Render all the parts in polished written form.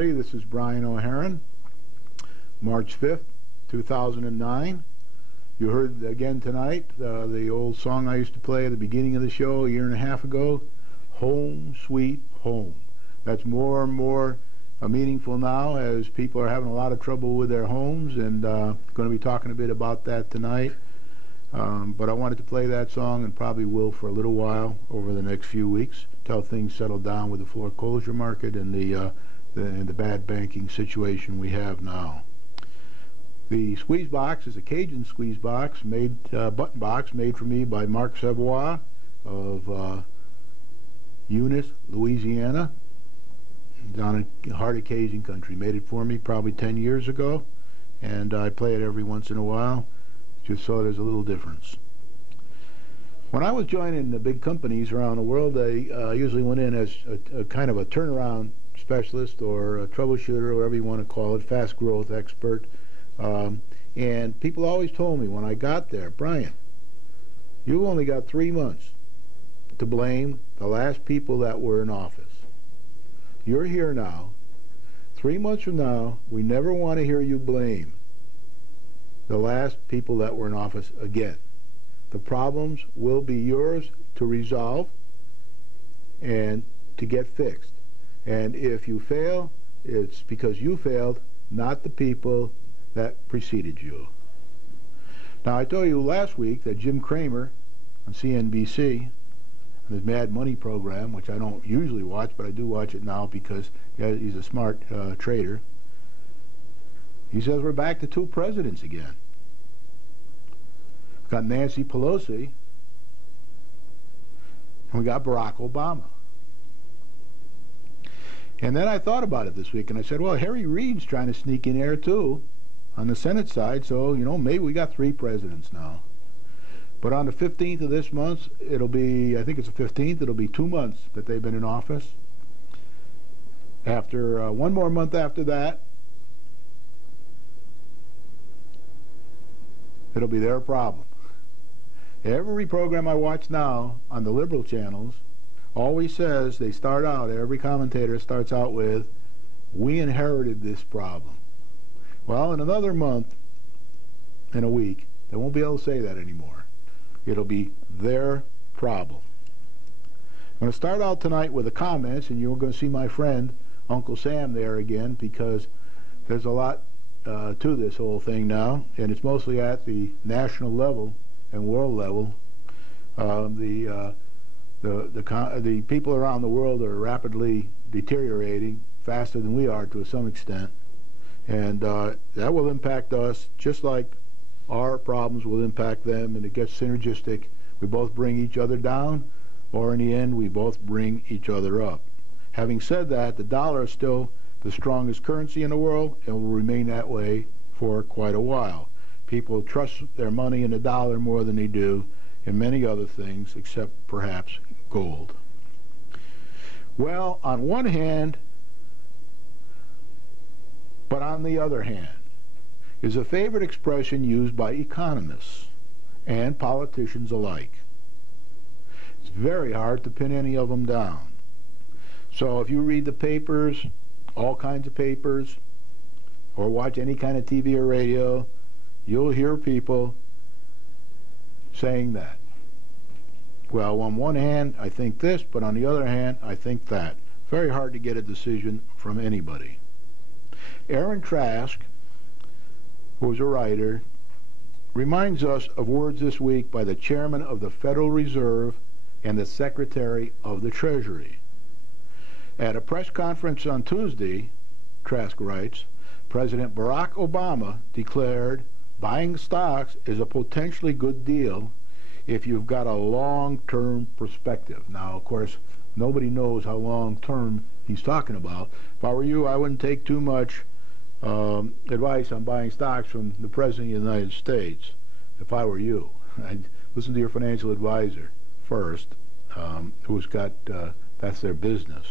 everybody. This is Brian O'Haron, March 5th, 2009. You heard again tonight the old song I used to play at the beginning of the show a year and a half ago, Home Sweet Home. That's more and more meaningful now as people are having a lot of trouble with their homes, and going to be talking a bit about that tonight. But I wanted to play that song, and probably will for a little while over the next few weeks till things settle down with the foreclosure market and the bad banking situation we have now. The squeeze box is a Cajun squeeze box, button box made for me by Marc Savoy of Eunice, Louisiana, down in the heart of Cajun country. Made it for me probably 10 years ago, and I play it every once in a while, just so there's a little difference. When I was joining the big companies around the world, I usually went in as a kind of a turnaround specialist or a troubleshooter, whatever you want to call it, fast growth expert. And people always told me when I got there, Brian, you only got 3 months to blame the last people that were in office. You're here now. 3 months from now, we never want to hear you blame the last people that were in office again. The problems will be yours to resolve and to get fixed. And if you fail, it's because you failed, not the people that preceded you. Now, I told you last week that Jim Cramer on CNBC, on his Mad Money program, which I don't usually watch, but I do watch it now because he's a smart trader, he says we're back to 2 presidents again. We've got Nancy Pelosi, and we got Barack Obama. And then I thought about it this week, and I said, well, Harry Reid's trying to sneak in there too on the Senate side, so, you know, maybe we got 3 presidents now. But on the 15th of this month, it'll be, I think it's the 15th, it'll be 2 months that they've been in office. After 1 more month after that, it'll be their problem. Every program I watch now on the liberal channels always says, they start out, every commentator starts out with, we inherited this problem. Well, in another month, in a week, they won't be able to say that anymore. It'll be their problem. I'm going to start out tonight with the comments, and you're going to see my friend, Uncle Sam, there again, because there's a lot to this whole thing now, and it's mostly at the national level and world level. The people around the world are rapidly deteriorating faster than we are to some extent, and that will impact us just like our problems will impact them, and it gets synergistic. We both bring each other down, or in the end we both bring each other up. Having said that, the dollar is still the strongest currency in the world and will remain that way for quite a while. People trust their money in the dollar more than they do in many other things, except perhaps gold. Well, on one hand, but on the other hand, is a favorite expression used by economists and politicians alike. It's very hard to pin any of them down. So if you read the papers, all kinds of papers, or watch any kind of TV or radio, you'll hear people saying that. Well, on one hand, I think this, but on the other hand, I think that. Very hard to get a decision from anybody. Aaron Trask, who is a writer, reminds us of words this week by the chairman of the Federal Reserve and the Secretary of the Treasury. At a press conference on Tuesday, Trask writes, President Barack Obama declared buying stocks is a potentially good deal if you've got a long-term perspective. Now, of course, nobody knows how long-term he's talking about. If I were you, I wouldn't take too much advice on buying stocks from the President of the United States. If I were you, I'd listen to your financial advisor first, who's got, that's their business.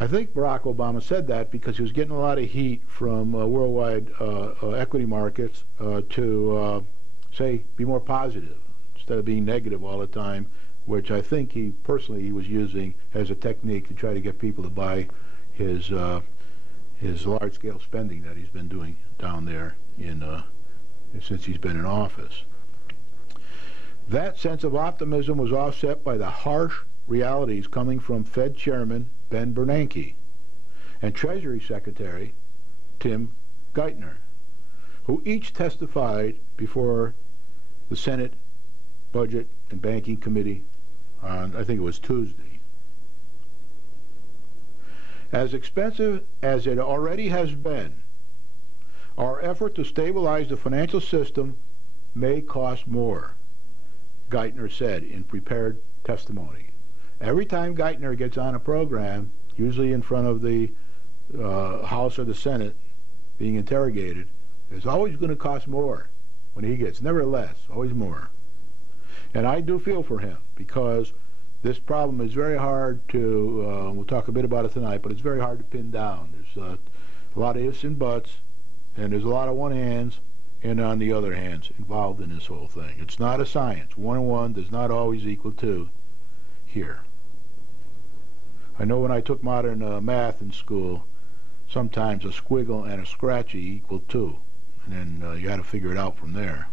I think Barack Obama said that because he was getting a lot of heat from worldwide equity markets to say, be more positive instead of being negative all the time which I think he was using as a technique to try to get people to buy his large-scale spending that he's been doing down there since he's been in office. That sense of optimism was offset by the harsh realities coming from Fed Chairman Ben Bernanke and Treasury Secretary Tim Geithner, who each testified before the Senate Budget and Banking Committee on, I think it was Tuesday. As expensive as it already has been, our effort to stabilize the financial system may cost more, Geithner said in prepared testimony. Every time Geithner gets on a program, usually in front of the House or the Senate being interrogated, it's always going to cost more when he gets, never less, always more. And I do feel for him, because this problem is very hard to, we'll talk a bit about it tonight, but it's very hard to pin down. There's a lot of ifs and buts, and there's a lot of one hands and on the other hands involved in this whole thing. It's not a science. 1 and 1 does not always equal 2 here. I know when I took modern math in school, sometimes a squiggle and a scratchy equal 2, and then you had to figure it out from there.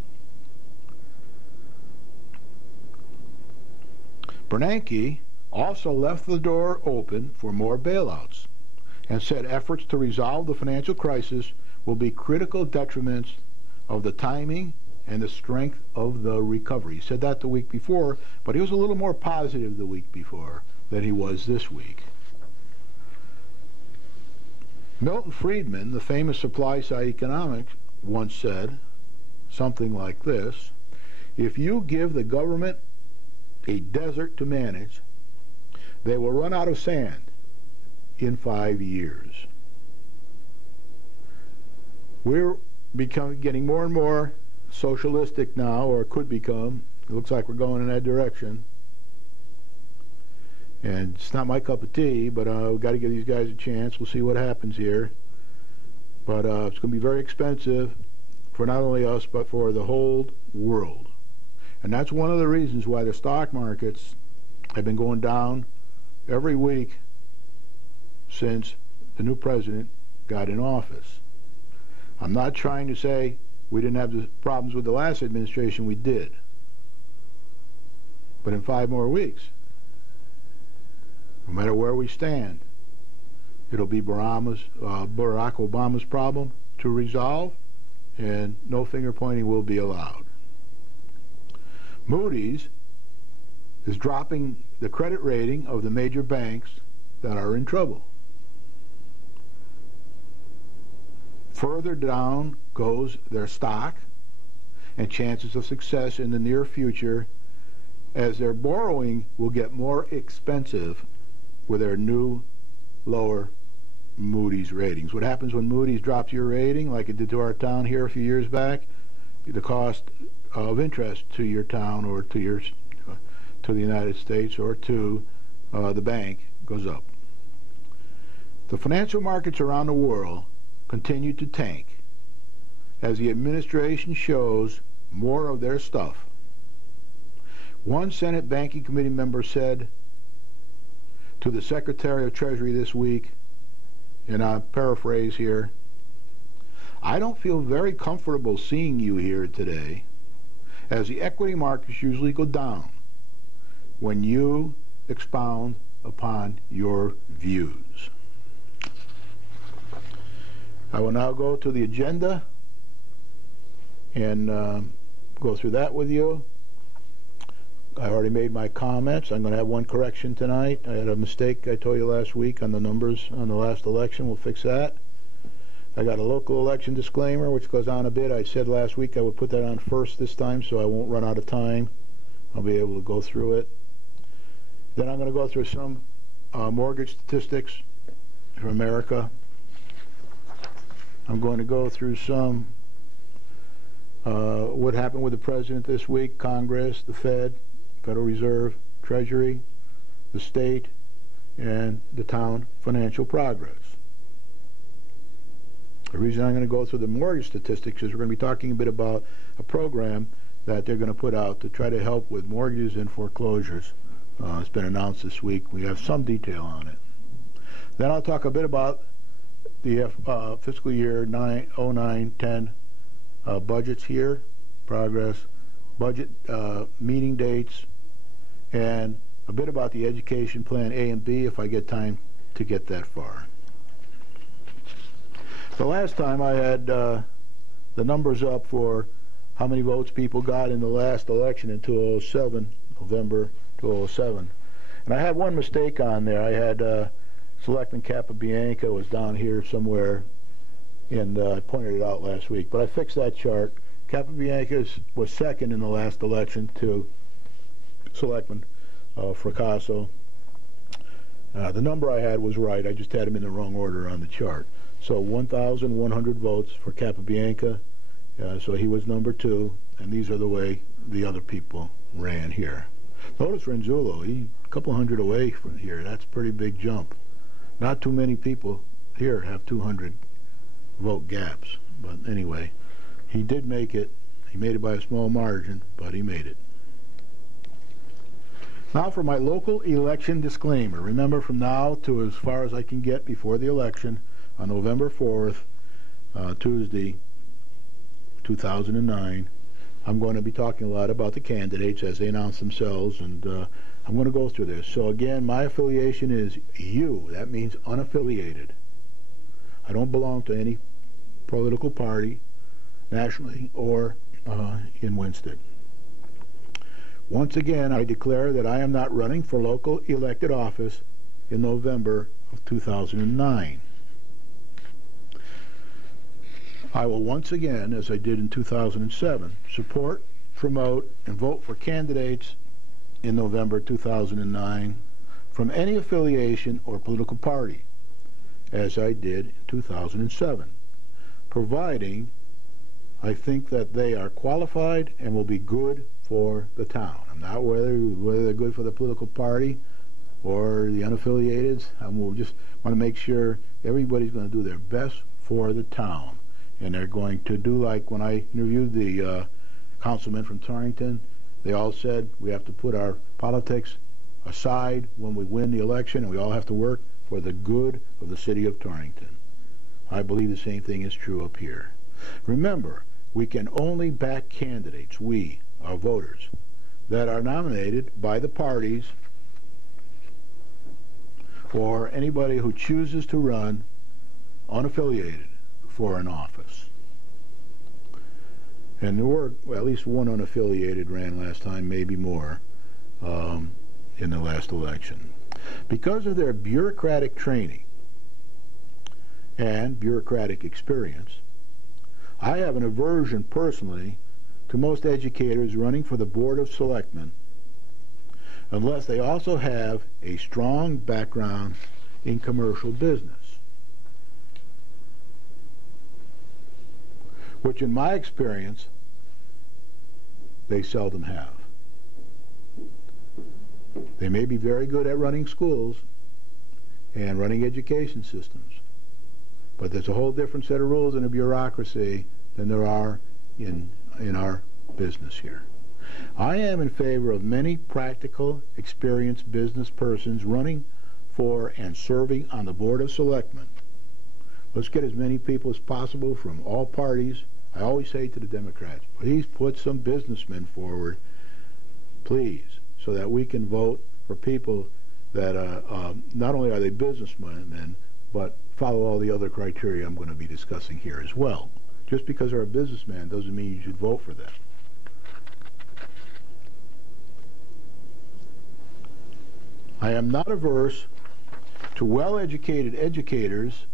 Bernanke also left the door open for more bailouts and said efforts to resolve the financial crisis will be critical detriments of the timing and the strength of the recovery. He said that the week before, but he was a little more positive the week before than he was this week. Milton Friedman, the famous supply-side economics, once said something like this: if you give the government a desert to manage, they will run out of sand in 5 years. We're getting more and more socialistic now, or could become. It looks like we're going in that direction. And it's not my cup of tea, but we've got to give these guys a chance. We'll see what happens here. But it's going to be very expensive for not only us, but for the whole world. And that's one of the reasons why the stock markets have been going down every week since the new president got in office. I'm not trying to say we didn't have the problems with the last administration. We did. But in 5 more weeks, no matter where we stand, it'll be Barack Obama's problem to resolve, and no finger pointing will be allowed. Moody's is dropping the credit rating of the major banks that are in trouble. Further down goes their stock and chances of success in the near future, as their borrowing will get more expensive with their new lower Moody's ratings. What happens when Moody's drops your rating, like it did to our town here a few years back? The cost of interest to your town, or to the United States, or to the bank goes up. The financial markets around the world continue to tank as the administration shows more of their stuff. One Senate Banking Committee member said to the Secretary of Treasury this week, and I paraphrase here, "I don't feel very comfortable seeing you here today, as the equity markets usually go down when you expound upon your views." I will now go to the agenda and go through that with you. I already made my comments. I'm going to have one correction tonight. I had a mistake I told you last week on the numbers on the last election. We'll fix that. I got a local election disclaimer, which goes on a bit. I said last week I would put that on first this time, so I won't run out of time. I'll be able to go through it. Then I'm going to go through some mortgage statistics for America. I'm going to go through some what happened with the president this week, Congress, the Fed, Federal Reserve, Treasury, the state, and the town financial progress. The reason I'm going to go through the mortgage statistics is we're going to be talking a bit about a program that they're going to put out to try to help with mortgages and foreclosures. It's been announced this week. We have some detail on it. Then I'll talk a bit about the fiscal year 09-10 budgets here, progress, budget meeting dates, and a bit about the education plan A and B if I get time to get that far. The last time I had the numbers up for how many votes people got in the last election in 2007, November 2007. And I had one mistake on there. I had Selectman Capabianca was down here somewhere, and I pointed it out last week. But I fixed that chart. Capabianca was second in the last election to Selectman Fracasso. The number I had was right. I just had them in the wrong order on the chart. So 1,100 votes for Capabianca. So he was number 2, and these are the way the other people ran here. Notice Renzullo, he's a couple hundred away from here. That's a pretty big jump. Not too many people here have 200 vote gaps. But anyway, he did make it. He made it by a small margin, but he made it. Now for my local election disclaimer. Remember, from now to as far as I can get before the election on November 4th, Tuesday, 2009, I'm going to be talking a lot about the candidates as they announce themselves, and I'm going to go through this. So again, my affiliation is U. That means unaffiliated. I don't belong to any political party, nationally or in Winston. Once again, I declare that I am not running for local elected office in November of 2009. I will once again, as I did in 2007, support, promote, and vote for candidates in November 2009 from any affiliation or political party, as I did in 2007, providing I think that they are qualified and will be good for the town. I'm not whether they're good for the political party or the unaffiliated. I just want to make sure everybody's going to do their best for the town. And they're going to do like when I interviewed the councilmen from Torrington. They all said we have to put our politics aside when we win the election, and we all have to work for the good of the city of Torrington. I believe the same thing is true up here. Remember, we can only back candidates, we, our voters, that are nominated by the parties or anybody who chooses to run unaffiliated for an office. And there were at least one unaffiliated ran last time, maybe more, in the last election. Because of their bureaucratic training and bureaucratic experience, I have an aversion personally to most educators running for the Board of Selectmen unless they also have a strong background in commercial business, which in my experience they seldom have. They may be very good at running schools and running education systems, but there's a whole different set of rules in a bureaucracy than there are in our business here. I am in favor of many practical, experienced business persons running for and serving on the Board of Selectmen. Let's get as many people as possible from all parties. I always say to the Democrats, please put some businessmen forward, please, so that we can vote for people that not only are they businessmen, but follow all the other criteria I'm going to be discussing here as well. Just because they're a businessman doesn't mean you should vote for them. I am not averse to well-educated educators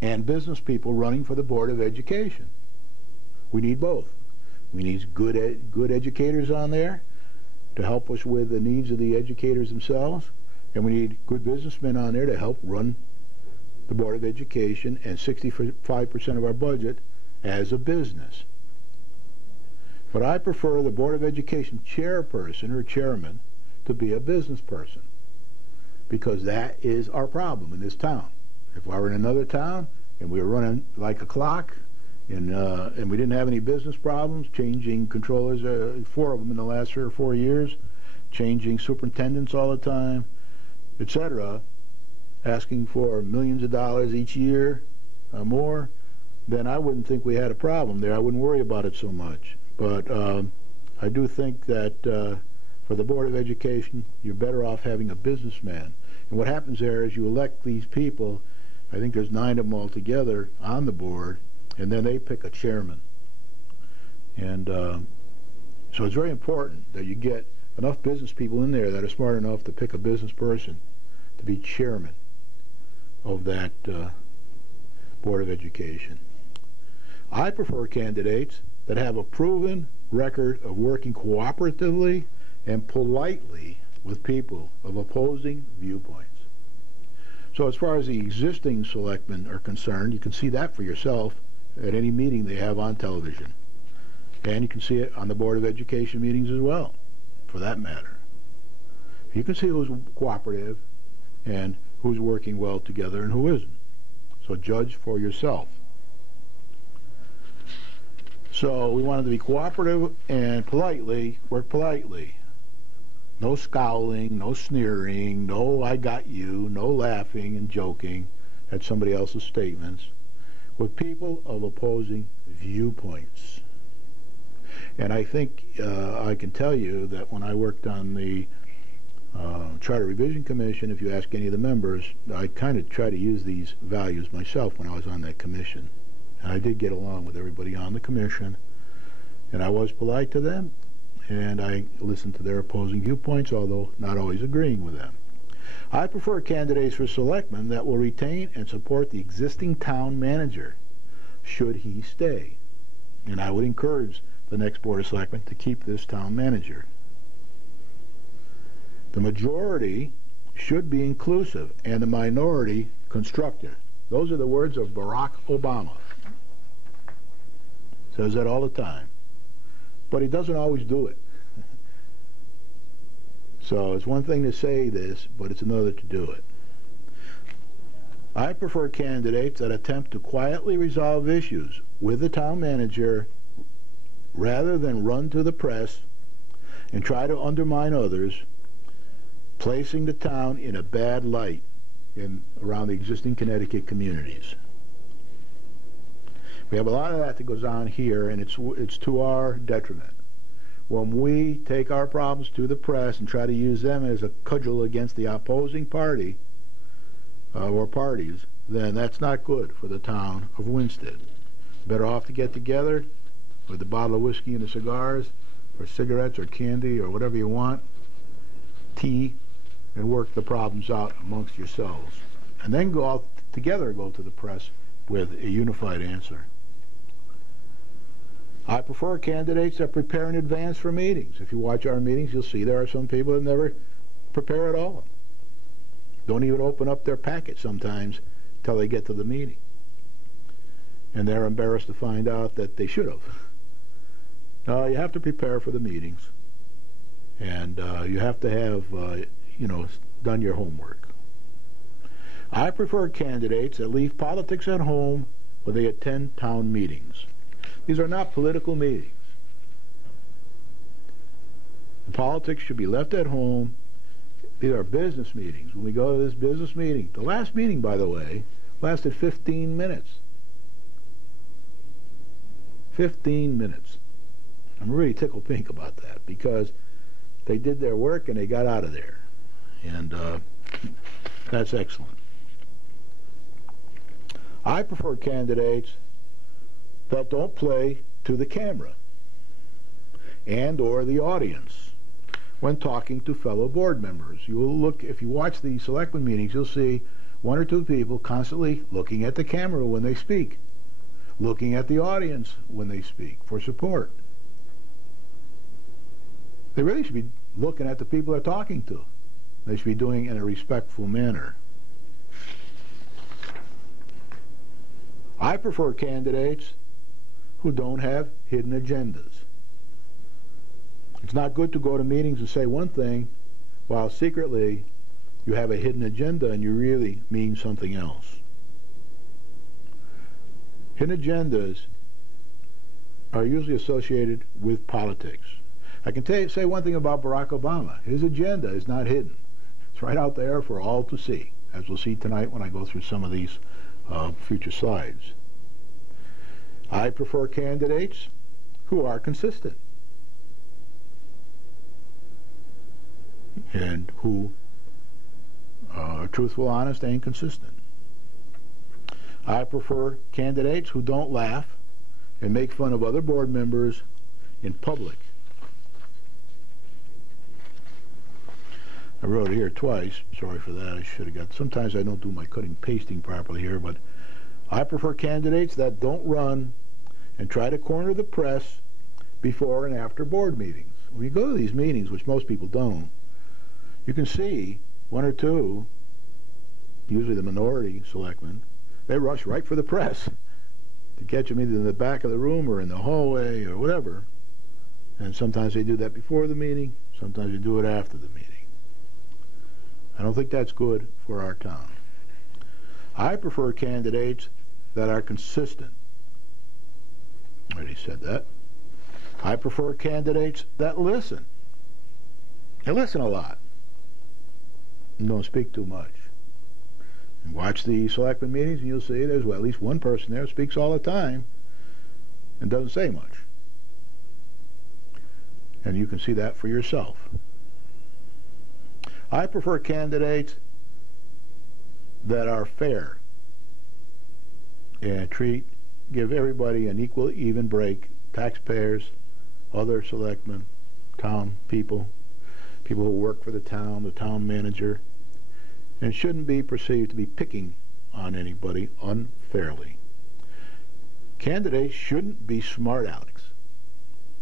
and business people running for the Board of Education. We need both. We need good educators on there to help us with the needs of the educators themselves, and we need good businessmen on there to help run the Board of Education and 65% of our budget as a business. But I prefer the Board of Education chairperson or chairman to be a business person, because that is our problem in this town. If I were in another town and we were running like a clock And we didn't have any business problems, changing controllers, 4 of them in the last 3 or 4 years, changing superintendents all the time, etc., asking for millions of dollars each year, more, then I wouldn't think we had a problem there. I wouldn't worry about it so much. But I do think that for the Board of Education, you're better off having a businessman. And what happens there is you elect these people, I think there's 9 of them altogether on the board, and then they pick a chairman. And so it's very important that you get enough business people in there that are smart enough to pick a business person to be chairman of that Board of Education. I prefer candidates that have a proven record of working cooperatively and politely with people of opposing viewpoints. So as far as the existing selectmen are concerned, you can see that for yourself at any meeting they have on television. And you can see it on the Board of Education meetings as well, for that matter. You can see who's cooperative and who's working well together and who isn't. So judge for yourself. So we wanted to be cooperative and politely, work politely. No scowling, no sneering, no I got you, no laughing and joking at somebody else's statements, with people of opposing viewpoints. And I think I can tell you that when I worked on the Charter Revision Commission, if you ask any of the members, I kind of try to use these values myself when I was on that commission. And I did get along with everybody on the commission, and I was polite to them, and I listened to their opposing viewpoints, although not always agreeing with them. I prefer candidates for selectmen that will retain and support the existing town manager, should he stay. And I would encourage the next Board of Selectmen to keep this town manager. The majority should be inclusive and the minority constructive. Those are the words of Barack Obama. Says that all the time. But he doesn't always do it. So it's one thing to say this, but it's another to do it. I prefer candidates that attempt to quietly resolve issues with the town manager rather than run to the press and try to undermine others, placing the town in a bad light around the existing Connecticut communities. We have a lot of that goes on here, and it's to our detriment. When we take our problems to the press and try to use them as a cudgel against the opposing party or parties, then that's not good for the town of Winsted. Better off to get together with a bottle of whiskey and the cigars, or cigarettes, or candy, or whatever you want, tea, and work the problems out amongst yourselves. And then go out together, go to the press with a unified answer. I prefer candidates that prepare in advance for meetings. If you watch our meetings, you'll see there are some people that never prepare at all. Don't even open up their packet sometimes till they get to the meeting. And they're embarrassed to find out that they should have. You have to prepare for the meetings. And you have to have, done your homework. I prefer candidates that leave politics at home when they attend town meetings. These are not political meetings. The politics should be left at home. These are business meetings. When we go to this business meeting, the last meeting, by the way, lasted 15 minutes. 15 minutes. I'm really tickled pink about that because they did their work and they got out of there. And that's excellent. I prefer candidates that don't play to the camera and or the audience when talking to fellow board members. You will look, if you watch the selectmen meetings, you'll see 1 or 2 people constantly looking at the camera when they speak, looking at the audience when they speak for support. They really should be looking at the people they're talking to. They should be doing it in a respectful manner. I prefer candidates who don't have hidden agendas. It's not good to go to meetings and say one thing while secretly you have a hidden agenda and you really mean something else. Hidden agendas are usually associated with politics. I can say one thing about Barack Obama. His agenda is not hidden. It's right out there for all to see, as we'll see tonight when I go through some of these future slides. I prefer candidates who are consistent and who are truthful, honest, and consistent. I prefer candidates who don't laugh and make fun of other board members in public. I wrote it here twice. Sorry for that. I should have got... Sometimes I don't do my cutting pasting properly here, but I prefer candidates that don't run and try to corner the press before and after board meetings. When you go to these meetings, which most people don't, you can see one or two, usually the minority selectmen, they rush right for the press to catch them either in the back of the room or in the hallway or whatever. And sometimes they do that before the meeting, sometimes they do it after the meeting. I don't think that's good for our town. I prefer candidates that are consistent. I already said that. I prefer candidates that listen. They listen a lot and don't speak too much. And watch the selectmen meetings and you'll see there's at least one person there who speaks all the time and doesn't say much. And you can see that for yourself. I prefer candidates that are fair and give everybody an equal, even break, taxpayers, other selectmen, town people, people who work for the town manager, and shouldn't be perceived to be picking on anybody unfairly. Candidates shouldn't be smart alecks.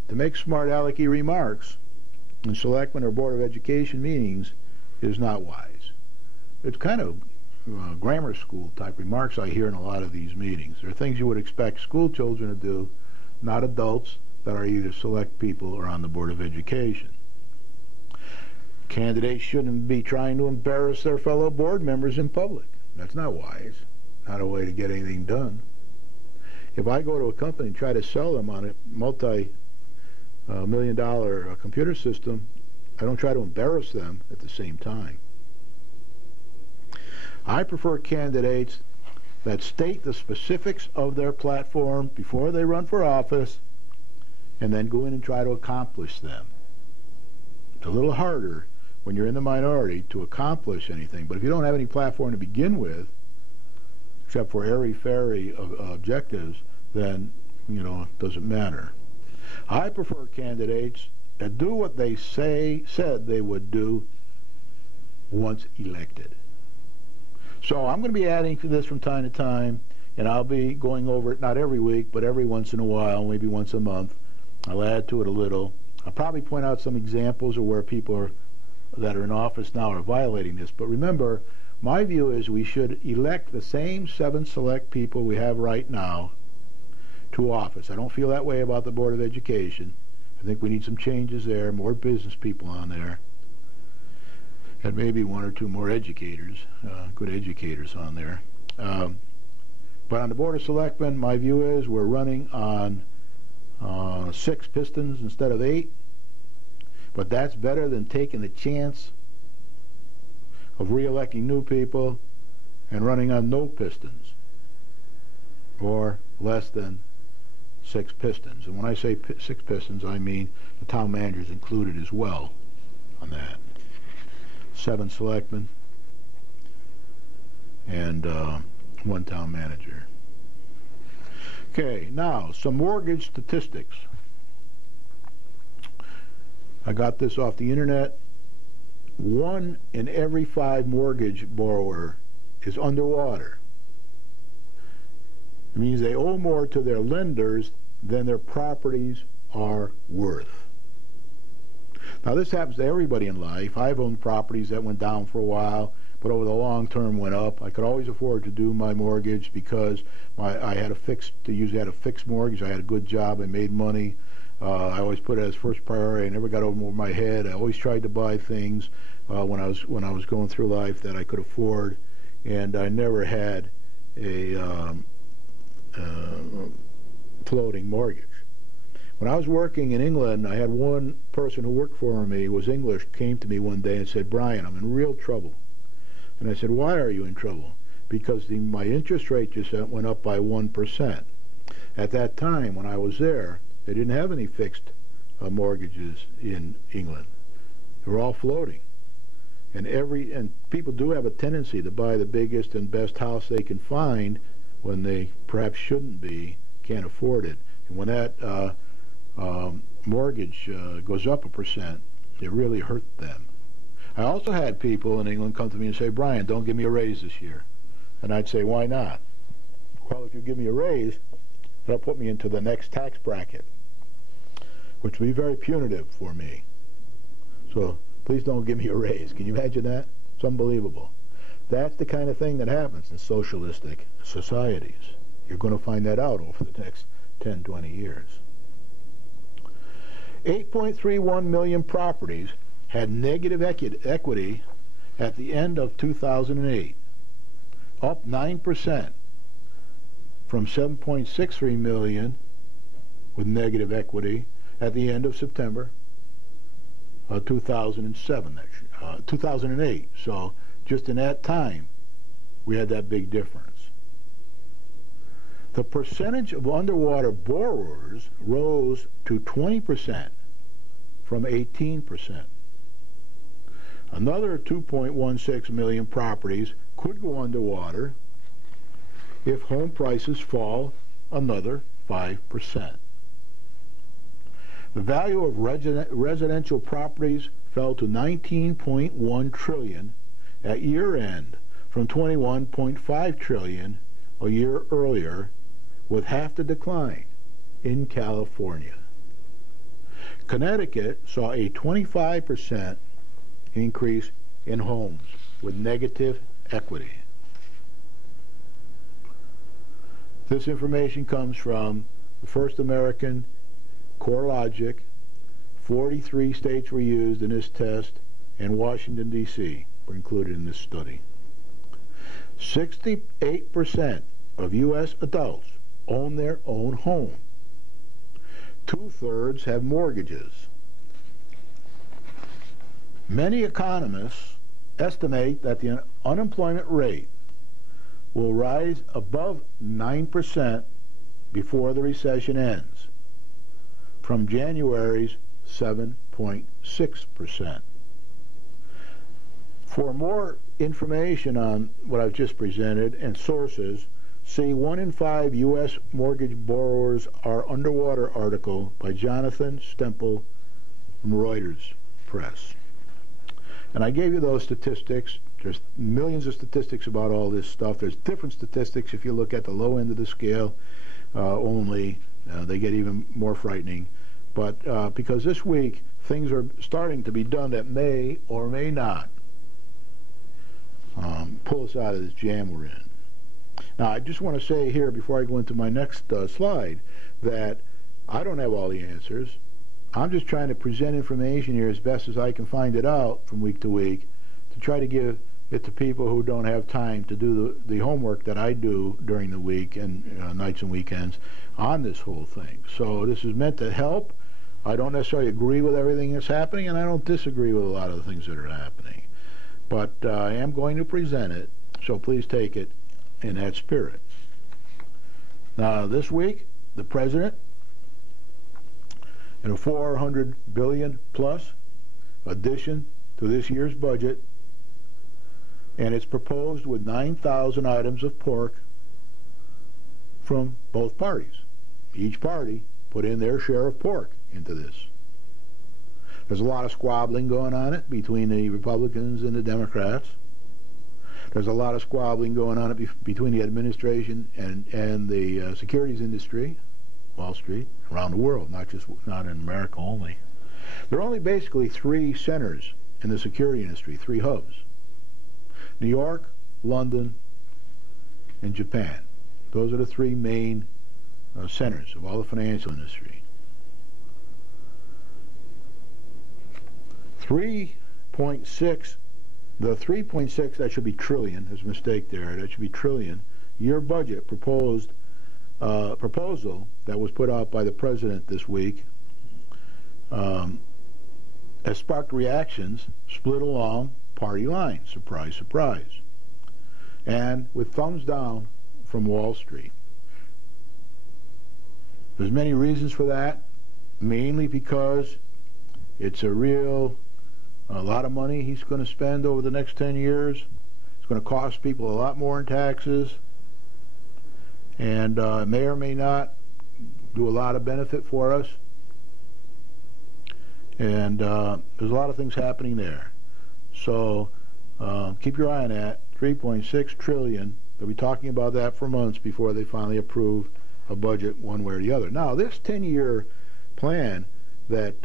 To make smart alecky remarks in selectmen or Board of Education meetings is not wise. It's kind of grammar school type remarks I hear in a lot of these meetings. They're things you would expect school children to do, not adults that are either select people or on the Board of Education. Candidates shouldn't be trying to embarrass their fellow board members in public. That's not wise. Not a way to get anything done. If I go to a company and try to sell them on a multi-million-dollar computer system, I don't try to embarrass them at the same time. I prefer candidates that state the specifics of their platform before they run for office and then go in and try to accomplish them. It's a little harder when you're in the minority to accomplish anything, but if you don't have any platform to begin with, except for airy-fairy objectives, then, it doesn't matter. I prefer candidates that do what they said they would do once elected. So I'm going to be adding to this from time to time, and I'll be going over it not every week, but every once in a while, maybe once a month. I'll add to it a little. I'll probably point out some examples of where people that are in office now are violating this. But remember, my view is we should elect the same 7 select people we have right now to office. I don't feel that way about the Board of Education. I think we need some changes there, more business people on there, and maybe 1 or 2 more educators, good educators on there. But on the Board of Selectmen, my view is we're running on 6 pistons instead of 8, but that's better than taking the chance of re-electing new people and running on no pistons, or less than 6 pistons. And when I say 6 pistons, I mean the town manager's included as well on that. 7 selectmen and 1 town manager. Okay, now some mortgage statistics. I got this off the internet. 1 in every 5 mortgage borrower is underwater. It means they owe more to their lenders than their properties are worth. Now this happens to everybody in life. I've owned properties that went down for a while, but over the long term went up. I could always afford to do my mortgage because I usually had a fixed mortgage. I had a good job. I made money. I always put it as first priority. I never got over my head. I always tried to buy things when I was going through life that I could afford, and I never had a floating mortgage. When I was working in England, I had one person who worked for me, who was English, came to me one day and said, "Brian, I'm in real trouble." And I said, "Why are you in trouble?" "Because my interest rate just went up by 1%. At that time, when I was there, they didn't have any fixed mortgages in England. They were all floating. And people do have a tendency to buy the biggest and best house they can find when they perhaps shouldn't be, can't afford it. And when that mortgage goes up 1%, it really hurt them. I also had people in England come to me and say, "Brian, don't give me a raise this year." And I'd say, "Why not?" "Well, if you give me a raise, that'll put me into the next tax bracket, which will be very punitive for me. So please don't give me a raise." Can you imagine that? It's unbelievable. That's the kind of thing that happens in socialistic societies. You're going to find that out over the next 10, 20 years. 8.31 million properties had negative equity at the end of 2008, up 9% from 7.63 million with negative equity at the end of September 2008. So just in that time, we had that big difference. The percentage of underwater borrowers rose to 20% from 18%. Another 2.16 million properties could go underwater if home prices fall another 5%. The value of residential properties fell to $19.1 trillion at year end from $21.5 trillion a year earlier, with half the decline in California. Connecticut saw a 25% increase in homes with negative equity. This information comes from the First American CoreLogic. 43 states were used in this test, and Washington, D.C. were included in this study. 68% of U.S. adults own their own home. 2/3 have mortgages. Many economists estimate that the unemployment rate will rise above 9% before the recession ends, from January's 7.6%. For more information on what I've just presented and sources, see 1 in 5 U.S. mortgage borrowers are underwater article by Jonathan Stemple from Reuters Press. And I gave you those statistics. There's millions of statistics about all this stuff. There's different statistics if you look at the low end of the scale only. They get even more frightening. But because this week things are starting to be done that may or may not pull us out of this jam we're in. Now, I just want to say here, before I go into my next slide, that I don't have all the answers. I'm just trying to present information here as best as I can find it out from week to week to try to give it to people who don't have time to do the homework that I do during the week and nights and weekends on this whole thing. So this is meant to help. I don't necessarily agree with everything that's happening, and I don't disagree with a lot of the things that are happening. But I am going to present it, so please take it in that spirit. Now, this week, the president, in a $400 billion plus addition to this year's budget, and it's proposed with 9,000 items of pork from both parties. Each party put in their share of pork into this. There's a lot of squabbling going on it between the Republicans and the Democrats. There's a lot of squabbling going on between the administration and the securities industry, Wall Street, around the world, not in America only. There are only basically 3 centers in the security industry, 3 hubs: New York, London, and Japan. Those are the 3 main centers of all the financial industry. 3.6, the 3.6, that should be trillion, there's a mistake there, that should be trillion, year budget proposed proposal that was put out by the president this week has sparked reactions split along party lines. Surprise, surprise. And with thumbs down from Wall Street. There's many reasons for that, mainly because it's a lot of money he's going to spend over the next 10 years. It's going to cost people a lot more in taxes, and may or may not do a lot of benefit for us. And there's a lot of things happening there. So keep your eye on that. 3.6 trillion. They'll be talking about that for months before they finally approve a budget one way or the other. Now, this 10-year plan that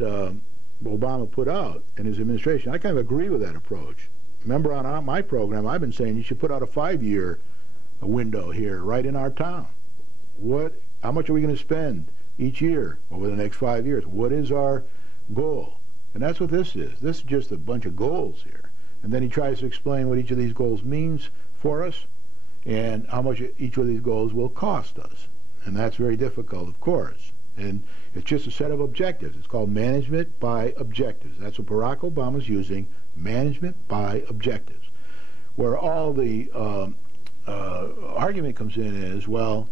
Obama put out in his administration, I kind of agree with that approach. Remember, on my program, I've been saying you should put out a 5-year window here, right in our town. How much are we going to spend each year over the next 5 years? What is our goal? And that's what this is. This is just a bunch of goals here. And then he tries to explain what each of these goals means for us and how much each of these goals will cost us. And that's very difficult, of course. And it's just a set of objectives. It's called management by objectives. That's what Barack Obama's using, management by objectives. Where all the argument comes in is, well,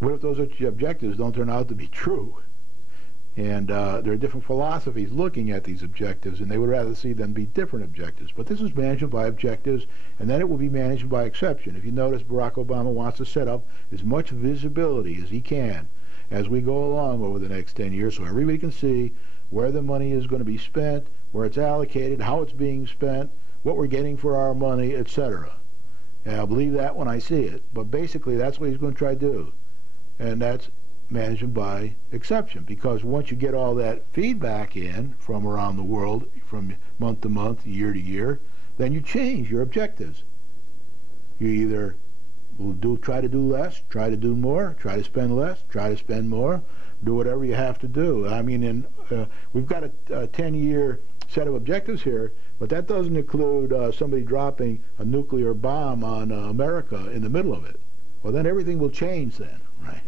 what if those objectives don't turn out to be true? And there are different philosophies looking at these objectives, and they would rather see them be different objectives. But this is management by objectives, and then it will be management by exception. If you notice, Barack Obama wants to set up as much visibility as he can as we go along over the next 10 years so everybody can see where the money is going to be spent, where it's allocated, how it's being spent, what we're getting for our money, etc. And I'll believe that when I see it. But basically, that's what he's going to try to do. And that's management by exception, because once you get all that feedback in from around the world, from month to month, year to year, then you change your objectives. You either will try to do less, try to do more, try to spend less, try to spend more, do whatever you have to do. I mean, we've got a 10-year set of objectives here, but that doesn't include somebody dropping a nuclear bomb on America in the middle of it. Well, then everything will change then, right?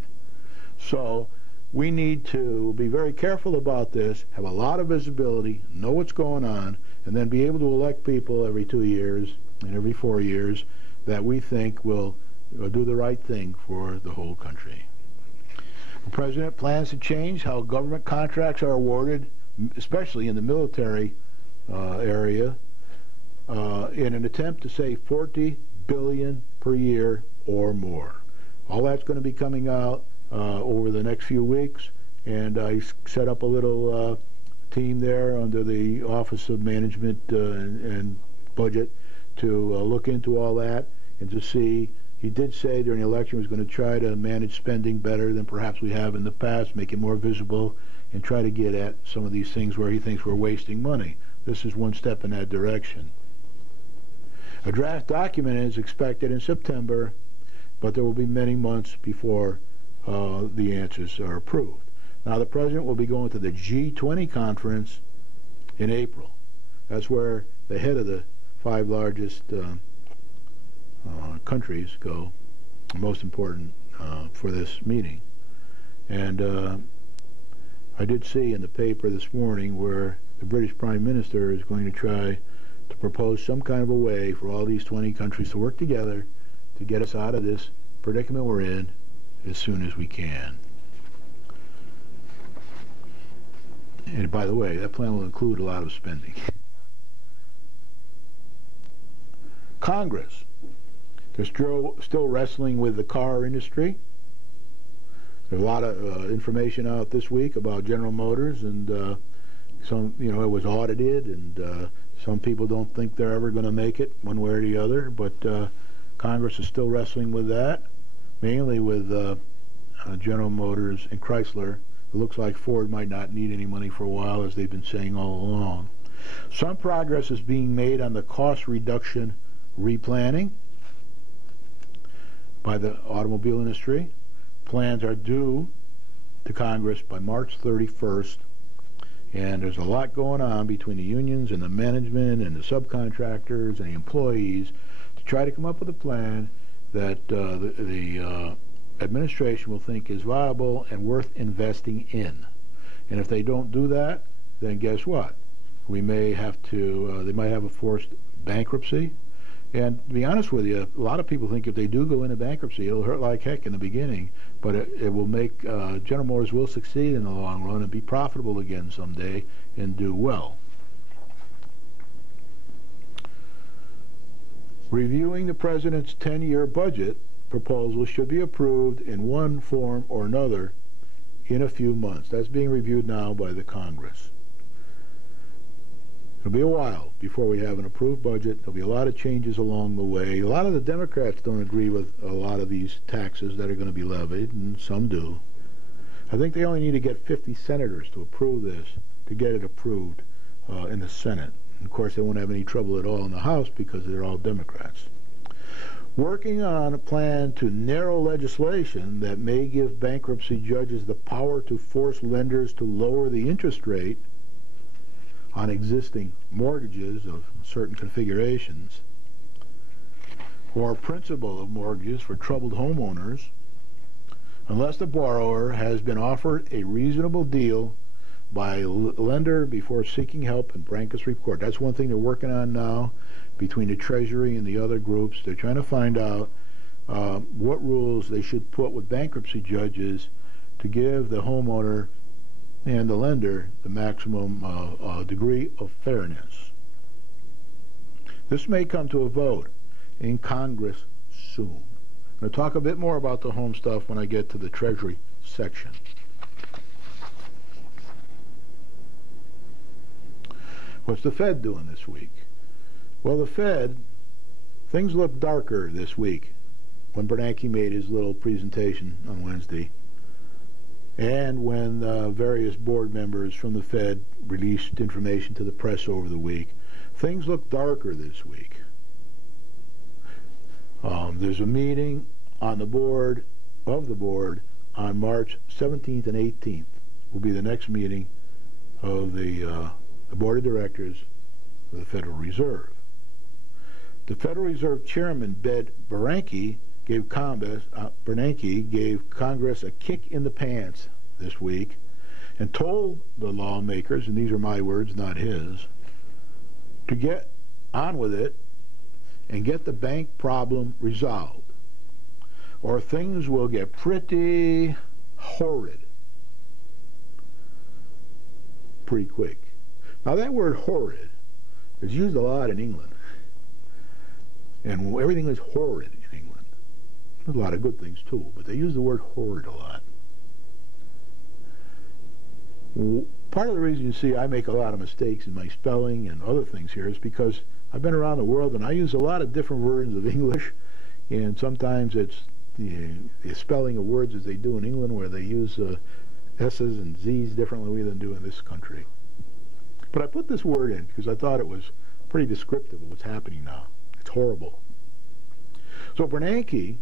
So we need to be very careful about this, have a lot of visibility, know what's going on, and then be able to elect people every 2 years and every 4 years that we think will do the right thing for the whole country. The President plans to change how government contracts are awarded, especially in the military area, in an attempt to save $40 billion per year or more. All that's going to be coming out over the next few weeks, and I set up a little team there under the Office of Management and Budget to look into all that and to see. He did say during the election he was going to try to manage spending better than perhaps we have in the past, make it more visible, and try to get at some of these things where he thinks we're wasting money. This is one step in that direction. A draft document is expected in September, but there will be many months before the answers are approved. Now, the President will be going to the G20 conference in April. That's where the head of the 5 largest countries go, most important for this meeting. And I did see in the paper this morning where the British Prime Minister is going to try to propose some kind of a way for all these 20 countries to work together to get us out of this predicament we're in as soon as we can. And by the way, that plan will include a lot of spending. Congress, they're still wrestling with the car industry. There's a lot of information out this week about General Motors, and some, it was audited, and some people don't think they're ever going to make it one way or the other, but Congress is still wrestling with that, mainly with General Motors and Chrysler. It looks like Ford might not need any money for a while, as they've been saying all along. Some progress is being made on the cost reduction replanning by the automobile industry. Plans are due to Congress by March 31st, and there's a lot going on between the unions and the management and the subcontractors and the employees to try to come up with a plan that the administration will think is viable and worth investing in. And if they don't do that, then guess what? We may have to, they might have a forced bankruptcy. And to be honest with you, a lot of people think if they do go into bankruptcy, it'll hurt like heck in the beginning, but it will make, General Motors will succeed in the long run and be profitable again someday and do well. Reviewing the President's 10-year budget proposal should be approved in one form or another in a few months. That's being reviewed now by the Congress. It'll be a while before we have an approved budget. There'll be a lot of changes along the way. A lot of the Democrats don't agree with a lot of these taxes that are going to be levied, and some do. I think they only need to get 50 senators to approve this, to get it approved in the Senate. And of course, they won't have any trouble at all in the House because they're all Democrats. Working on a plan to narrow legislation that may give bankruptcy judges the power to force lenders to lower the interest rate on existing mortgages of certain configurations, or principal of mortgages for troubled homeowners, unless the borrower has been offered a reasonable deal by a lender before seeking help in bankruptcy court. That's one thing they're working on now between the Treasury and the other groups. They're trying to find out what rules they should put with bankruptcy judges to give the homeowner and the lender the maximum degree of fairness. This may come to a vote in Congress soon. I'm going to talk a bit more about the home stuff when I get to the Treasury section. What's the Fed doing this week? Well, the Fed, things look darker this week when Bernanke made his little presentation on Wednesday, and when various board members from the Fed released information to the press over the week. Things look darker this week. There's a meeting on the board, on March 17th and 18th. Will be the next meeting of the Board of Directors of the Federal Reserve. The Federal Reserve Chairman, Bernanke, gave Congress a kick in the pants this week and told the lawmakers, and these are my words, not his, to get on with it and get the bank problem resolved, or things will get pretty horrid pretty quick. Now that word horrid is used a lot in England, and everything is horrid in England. There's a lot of good things too, but they use the word horrid a lot. Part of the reason you see I make a lot of mistakes in my spelling and other things here is because I've been around the world and I use a lot of different words of English, and sometimes it's the spelling of words as they do in England, where they use S's and Z's differently than do in this country. But I put this word in because I thought it was pretty descriptive of what's happening now. It's horrible. So Bernanke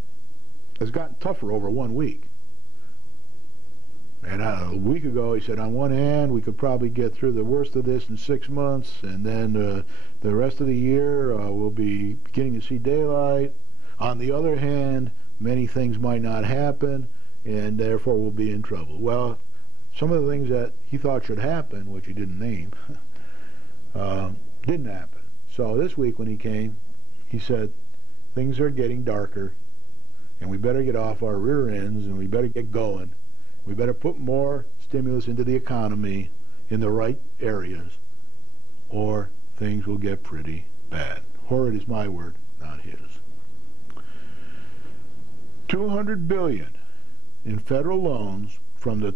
has gotten tougher over 1 week. And a week ago he said, on one hand, we could probably get through the worst of this in 6 months, and then the rest of the year we'll be beginning to see daylight. On the other hand, many things might not happen, and therefore we'll be in trouble. Well, some of the things that he thought should happen, which he didn't name, didn't happen. So this week when he came, he said, things are getting darker, and we better get off our rear ends, and we better get going. We better put more stimulus into the economy in the right areas, or things will get pretty bad. Horrid is my word, not his. $200 billion in federal loans from the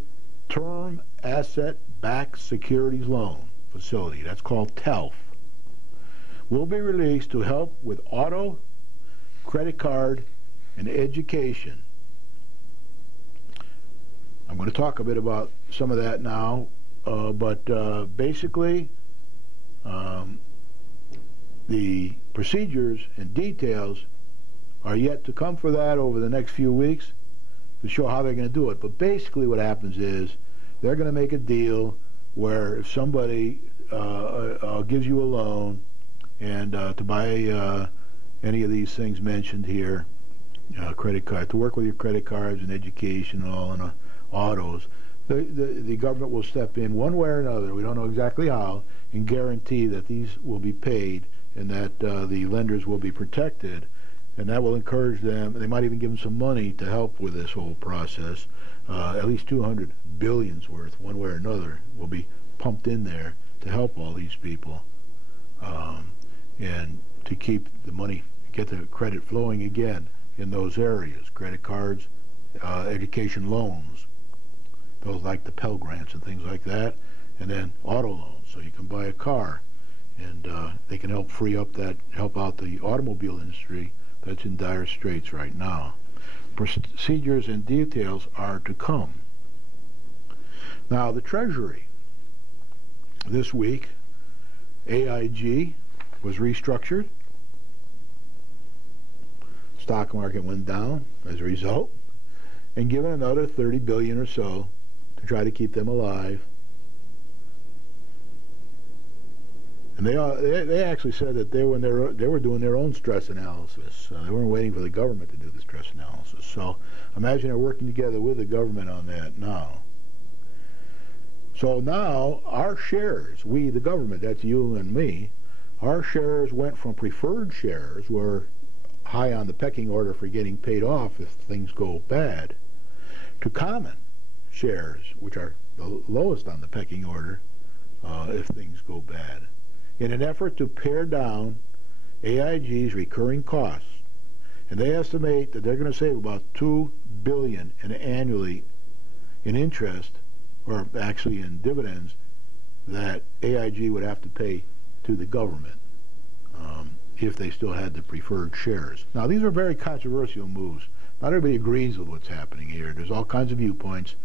Term Asset-Backed Securities Loan Facility, that's called TALF, will be released to help with auto, credit card, and education. I'm going to talk a bit about some of that now, but basically the procedures and details are yet to come for that over the next few weeks to show how they're going to do it. But basically what happens is they're going to make a deal where if somebody gives you a loan and to buy any of these things mentioned here, credit card, to work with your credit cards and education and all, and autos. The government will step in one way or another, we don't know exactly how, and guarantee that these will be paid and that the lenders will be protected, and that will encourage them. They might even give them some money to help with this whole process. At least $200 billion's worth, one way or another, will be pumped in there to help all these people, and to keep the money, get the credit flowing again in those areas. Credit cards, education loans, those like the Pell Grants and things like that, and then auto loans, so you can buy a car, and they can help help out the automobile industry that's in dire straits right now. Procedures and details are to come. Now, the Treasury, this week, AIG was restructured. Stock market went down as a result, and given another $30 billion or so to try to keep them alive. And they actually said that they were doing their own stress analysis. They weren't waiting for the government to do the stress analysis. So imagine they're working together with the government on that now. So now our shares, we the government, that's you and me, our shares went from preferred shares, were high on the pecking order for getting paid off if things go bad, to common shares, which are the lowest on the pecking order if things go bad, in an effort to pare down AIG's recurring costs. And they estimate that they're going to save about $2 billion annually in interest, or actually in dividends, that AIG would have to pay to the government if they still had the preferred shares. Now, these are very controversial moves. Not everybody agrees with what's happening here. There's all kinds of viewpoints.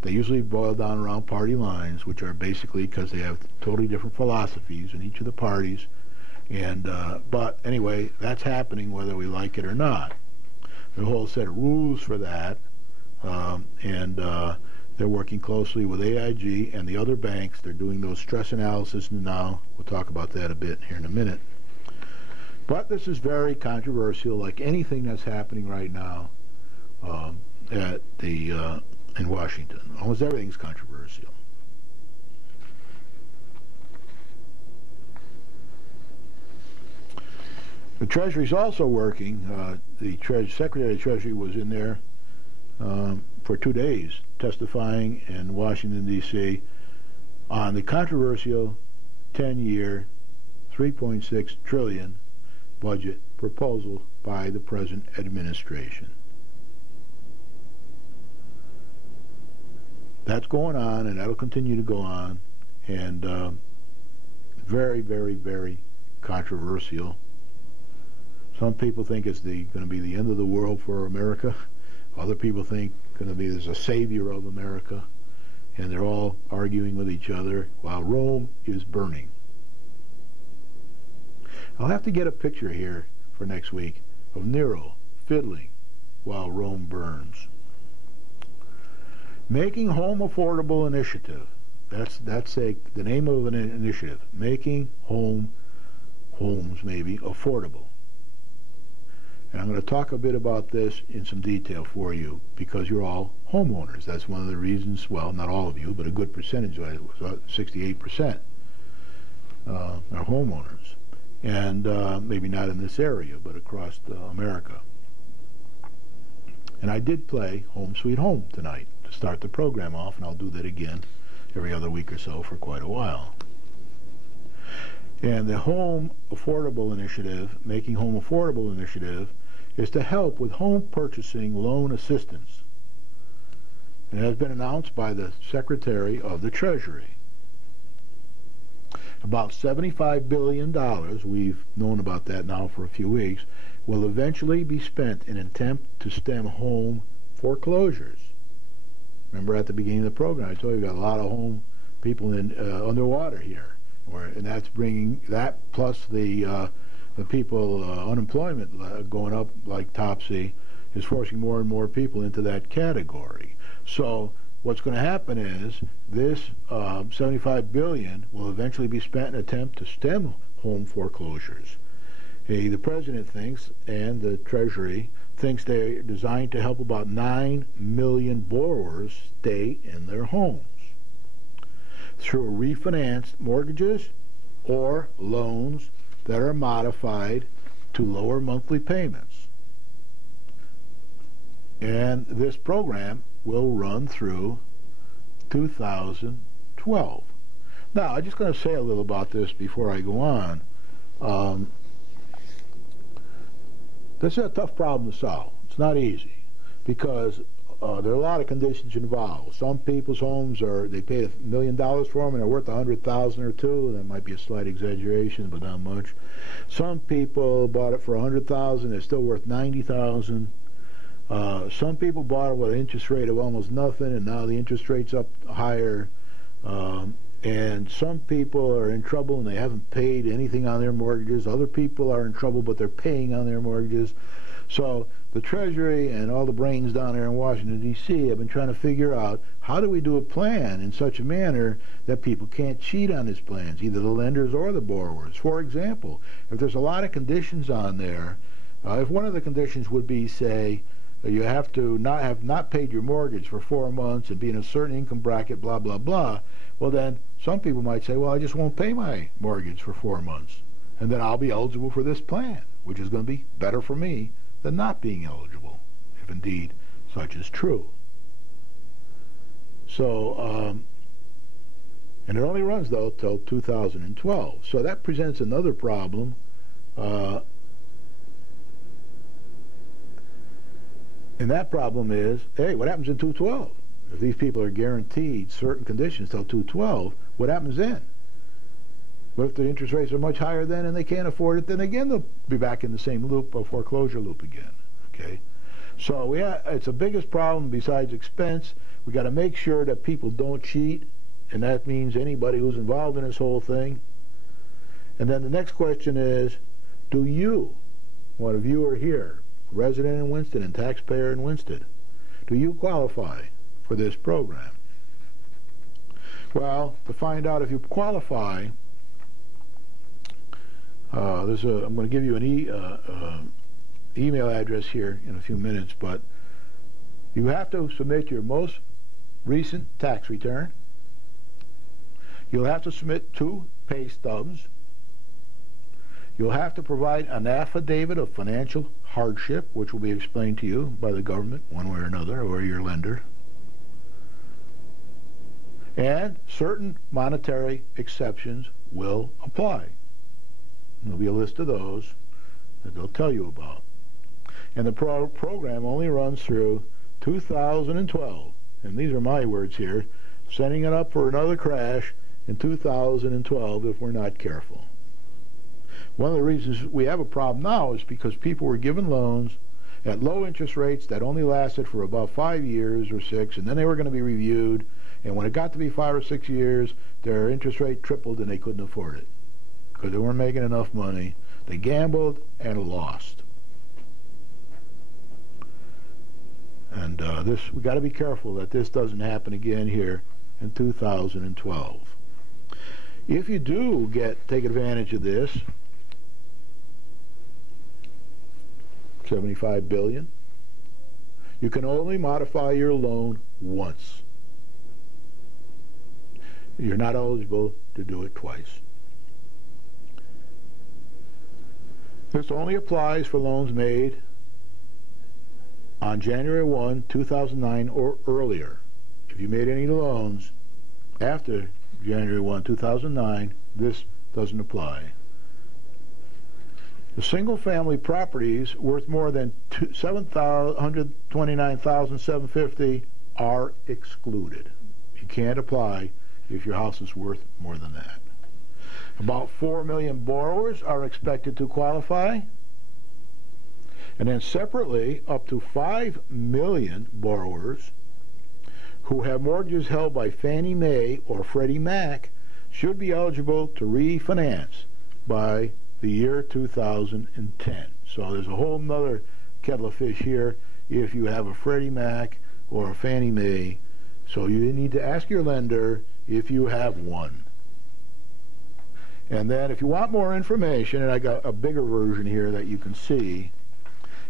They usually boil down around party lines, which are basically because they have totally different philosophies in each of the parties. And but anyway, that's happening whether we like it or not. There's a whole set of rules for that, and they're working closely with AIG and the other banks. They're doing those stress analysis now. We'll talk about that a bit here in a minute. But this is very controversial, like anything that's happening right now in Washington. Almost everything's controversial. The Treasury's also working. The Secretary of the Treasury was in there for 2 days testifying in Washington, D.C. on the controversial 10-year, $3.6 trillion budget proposal by the present administration. That's going on, and that'll continue to go on, and very, very, very controversial. Some people think it's going to be the end of the world for America. Other people think there's a savior of America, and they're all arguing with each other while Rome is burning. I'll have to get a picture here for next week of Nero fiddling while Rome burns. Making Home Affordable Initiative. That's the name of an initiative. Making homes maybe affordable. And I'm going to talk a bit about this in some detail for you because you're all homeowners. That's one of the reasons, well, not all of you, but a good percentage of it, 68% are homeowners. And maybe not in this area, but across America. And I did play Home Sweet Home tonight to start the program off, and I'll do that again every other week or so for quite a while. And the Home Affordable Initiative, Making Home Affordable Initiative, is to help with home purchasing loan assistance. It has been announced by the Secretary of the Treasury. About $75 billion, we've known about that now for a few weeks, will eventually be spent in an attempt to stem home foreclosures. Remember at the beginning of the program, I told you we got a lot of home people in underwater here, and that's bringing that plus the people unemployment going up like Topsy is forcing more and more people into that category. So what's going to happen is this $75 billion will eventually be spent in an attempt to stem home foreclosures. The president thinks, and the Treasury thinks they're designed to help about 9 million borrowers stay in their homes through refinanced mortgages or loans that are modified to lower monthly payments. And this program will run through 2012. Now, I'm just going to say a little about this before I go on. This is a tough problem to solve. It's not easy because there are a lot of conditions involved. Some people's homes they paid $1 million for them and they're worth $100,000 or two. That might be a slight exaggeration, but not much. Some people bought it for $100,000. They're still worth $90,000. Some people bought it with an interest rate of almost nothing, and now the interest rate's up higher. And some people are in trouble and they haven't paid anything on their mortgages. Other people are in trouble, but they're paying on their mortgages. So the Treasury and all the brains down there in Washington, D.C. have been trying to figure out how do we do a plan in such a manner that people can't cheat on these plans, either the lenders or the borrowers. For example, if there's a lot of conditions on there, if one of the conditions would be, say, you have to have not paid your mortgage for 4 months and be in a certain income bracket, blah, blah, blah, well then some people might say, well, I just won't pay my mortgage for 4 months, and then I'll be eligible for this plan, which is going to be better for me than not being eligible, if indeed such is true. So, and it only runs, though, till 2012. So that presents another problem. And that problem is, hey, what happens in 2012? If these people are guaranteed certain conditions till 2012, what happens then? What if the interest rates are much higher then and they can't afford it? Then again, they'll be back in the same loop, a foreclosure loop again. Okay, so it's the biggest problem besides expense. We got to make sure that people don't cheat, and that means anybody who's involved in this whole thing. And then the next question is, do you, what a viewer here, resident in Winston and taxpayer in Winston, do you qualify for this program? Well, to find out if you qualify, I'm going to give you an email address here in a few minutes, but you have to submit your most recent tax return. You'll have to submit 2 pay stubs. You'll have to provide an affidavit of financial hardship, which will be explained to you by the government one way or another, or your lender. And certain monetary exceptions will apply. There'll be a list of those that they'll tell you about. And the program only runs through 2012. And these are my words here, setting it up for another crash in 2012 if we're not careful. One of the reasons we have a problem now is because people were given loans at low interest rates that only lasted for about 5 years or 6, and then they were going to be reviewed, and when it got to be 5 or 6 years, their interest rate tripled and they couldn't afford it because they weren't making enough money. They gambled and lost. And we got to be careful that this doesn't happen again here in 2012. If you do take advantage of this, $75 billion, you can only modify your loan once. You're not eligible to do it twice. This only applies for loans made on January 1, 2009 or earlier. If you made any loans after January 1, 2009, this doesn't apply. The single-family properties worth more than $729,750 are excluded. You can't apply if your house is worth more than that. About 4 million borrowers are expected to qualify. And then separately, up to 5 million borrowers who have mortgages held by Fannie Mae or Freddie Mac should be eligible to refinance by the year 2010. So there's a whole nother kettle of fish here if you have a Freddie Mac or a Fannie Mae. So you need to ask your lender if you have one. And then if you want more information, and I got a bigger version here that you can see,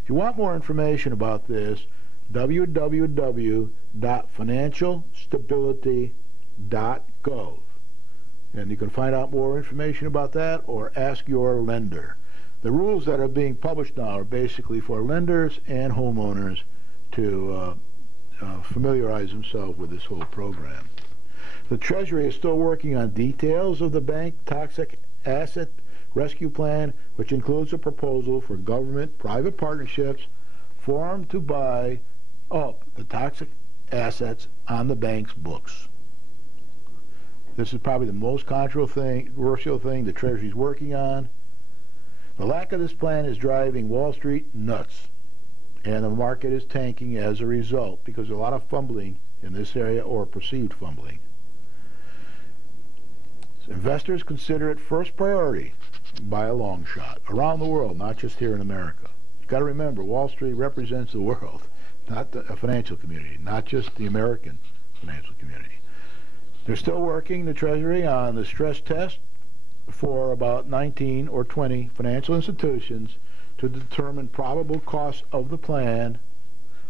If you want more information about this, www.financialstability.gov. And you can find out more information about that or ask your lender. The rules that are being published now are basically for lenders and homeowners to familiarize themselves with this whole program. The Treasury is still working on details of the bank toxic asset rescue plan, which includes a proposal for government-private partnerships formed to buy up the toxic assets on the bank's books. This is probably the most controversial thing the Treasury is working on. The lack of this plan is driving Wall Street nuts, and the market is tanking as a result because there's a lot of fumbling in this area, or perceived fumbling. So investors consider it first priority by a long shot around the world, not just here in America. You've got to remember, Wall Street represents the world, not the financial community, not just the American financial community. They're still working, the Treasury, on the stress test for about 19 or 20 financial institutions to determine probable costs of the plan.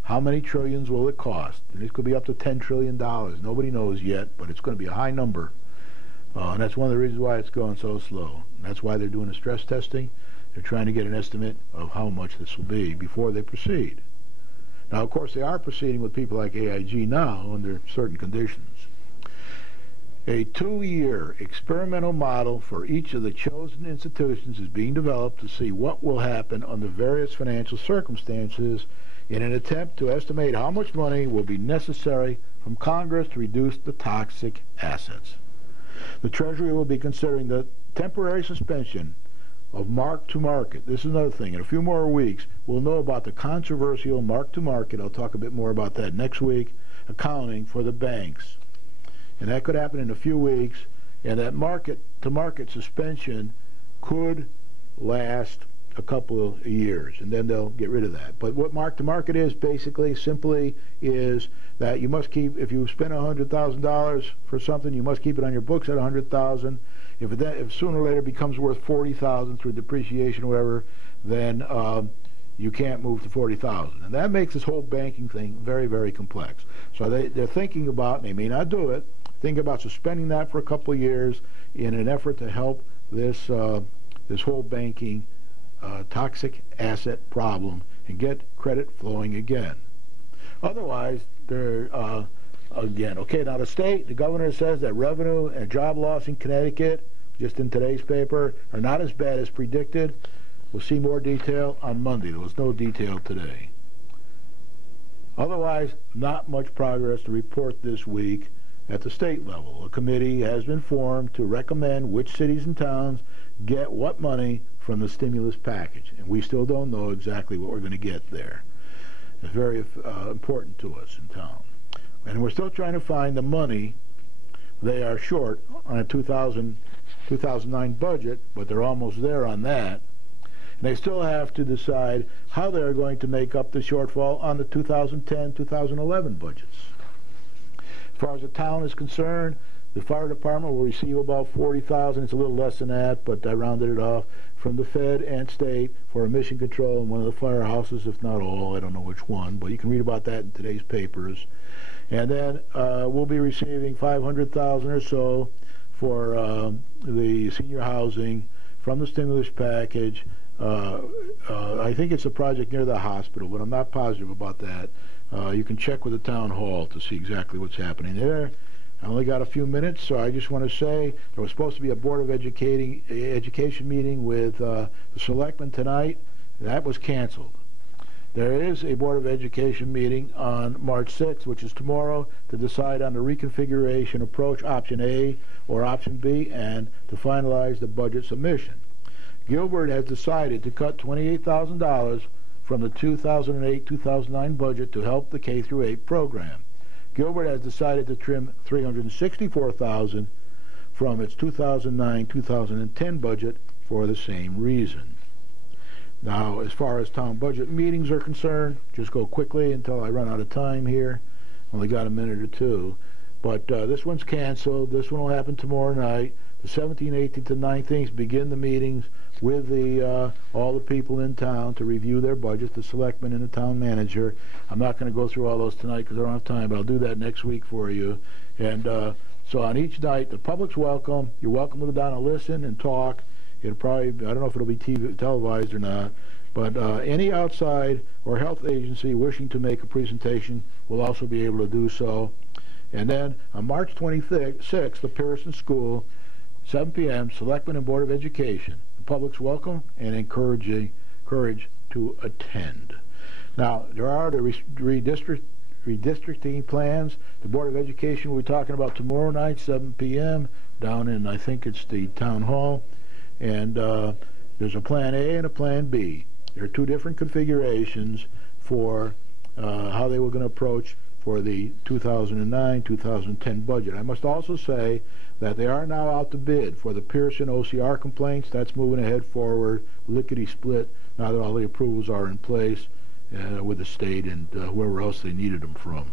How many trillions will it cost? And it could be up to $10 trillion. Nobody knows yet, but it's going to be a high number. And that's one of the reasons why it's going so slow. And that's why they're doing the stress testing. They're trying to get an estimate of how much this will be before they proceed. Now, of course, they are proceeding with people like AIG now under certain conditions. A 2-year experimental model for each of the chosen institutions is being developed to see what will happen under various financial circumstances in an attempt to estimate how much money will be necessary from Congress to reduce the toxic assets. The Treasury will be considering the temporary suspension of mark-to-market. This is another thing. In a few more weeks, we'll know about the controversial mark-to-market. I'll talk a bit more about that next week. Accounting for the banks. And that could happen in a few weeks. And that market-to-market suspension could last a couple of years. And then they'll get rid of that. But what mark-to-market is, basically, simply is that you must keep, if you spend $100,000 for something, you must keep it on your books at $100,000. If sooner or later it becomes worth $40,000 through depreciation or whatever, then you can't move to $40,000. And that makes this whole banking thing very, very complex. So they're thinking about, and they may not do it, think about suspending that for a couple of years in an effort to help this whole banking toxic asset problem and get credit flowing again. Otherwise, they're again, okay, now the governor says that revenue and job loss in Connecticut, just in today's paper, are not as bad as predicted. We'll see more detail on Monday. There was no detail today. Otherwise, not much progress to report this week at the state level. A committee has been formed to recommend which cities and towns get what money from the stimulus package. And we still don't know exactly what we're going to get there. It's very important to us in town. And we're still trying to find the money. They are short on a 2009 budget, but they're almost there on that. And they still have to decide how they're going to make up the shortfall on the 2010-2011 budgets. As far as the town is concerned, the fire department will receive about $40,000. It's a little less than that, but I rounded it off, from the Fed and state for emission control in one of the firehouses, if not all. I don't know which one, but you can read about that in today's papers. And then we'll be receiving $500,000 or so for the senior housing from the stimulus package. I think it's a project near the hospital, but I'm not positive about that. You can check with the town hall to see exactly what's happening there. I only got a few minutes, so I just want to say there was supposed to be a Board of Education meeting with the selectmen tonight. That was canceled. There is a Board of Education meeting on March 6th, which is tomorrow, to decide on the reconfiguration approach, option A or option B, and to finalize the budget submission. Gilbert has decided to cut $28,000 from the 2008-2009 budget to help the K-8 program. Gilbert has decided to trim $364,000 from its 2009-2010 budget for the same reason. Now, as far as town budget meetings are concerned, just go quickly until I run out of time here. Only got a minute or two. But this one's canceled. This one will happen tomorrow night. the 17th, 18th, and 19th, begin the meetings with all the people in town to review their budgets, the selectmen and the town manager. I'm not going to go through all those tonight because I don't have time, but I'll do that next week for you. And so on each night, the public's welcome. You're welcome to go down and listen and talk. It'll probably, I don't know if it'll be televised or not, but any outside or health agency wishing to make a presentation will also be able to do so. And then on March 26th, the Pearson School, 7 p.m., Selectmen and Board of Education. The public's welcome and encouraged to attend. Now, there are the redistricting plans. The Board of Education will be talking about tomorrow night, 7 p.m., down in, I think it's the Town Hall. And there's a Plan A and a Plan B. There are two different configurations for how they were going to approach for the 2009-2010 budget. I must also say that they are now out to bid for the Pearson OCR complaints. That's moving ahead forward, lickety-split, now that all the approvals are in place with the state and whoever else they needed them from.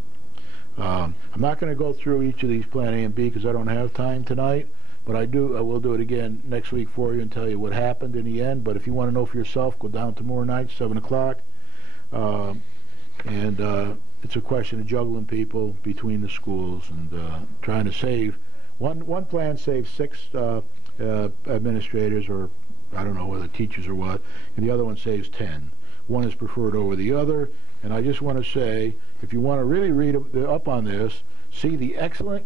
I'm not going to go through each of these Plan A and B because I don't have time tonight, but I will do it again next week for you and tell you what happened in the end. But if you want to know for yourself, go down tomorrow night, 7 o'clock. It's a question of juggling people between the schools and trying to save. One plan saves 6 administrators, or I don't know whether teachers or what, and the other one saves 10. One is preferred over the other, and I just want to say, if you want to really read up on this, see the excellent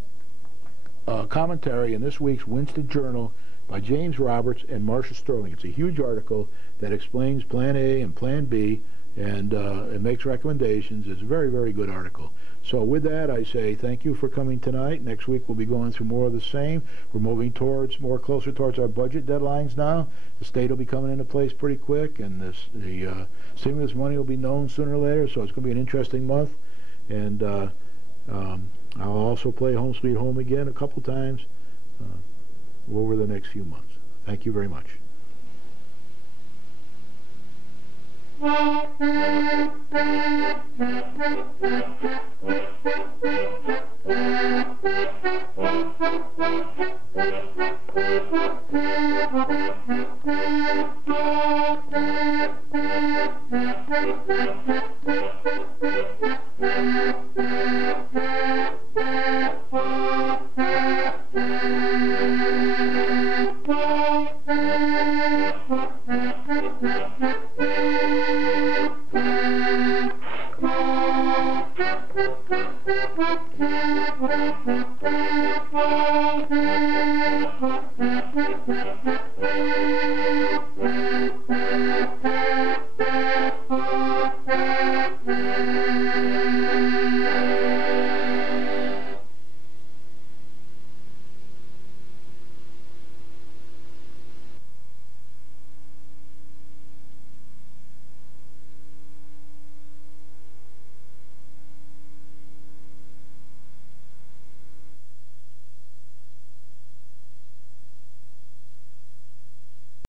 commentary in this week's Winston Journal by James Roberts and Marcia Sterling. It's a huge article that explains Plan A and Plan B, and it makes recommendations. It's a very, very good article. So with that, I say thank you for coming tonight. Next week we'll be going through more of the same. We're moving closer towards our budget deadlines now. The state will be coming into place pretty quick, and the stimulus money will be known sooner or later, so it's going to be an interesting month. And I'll also play Home Sweet Home again a couple times over the next few months. Thank you very much.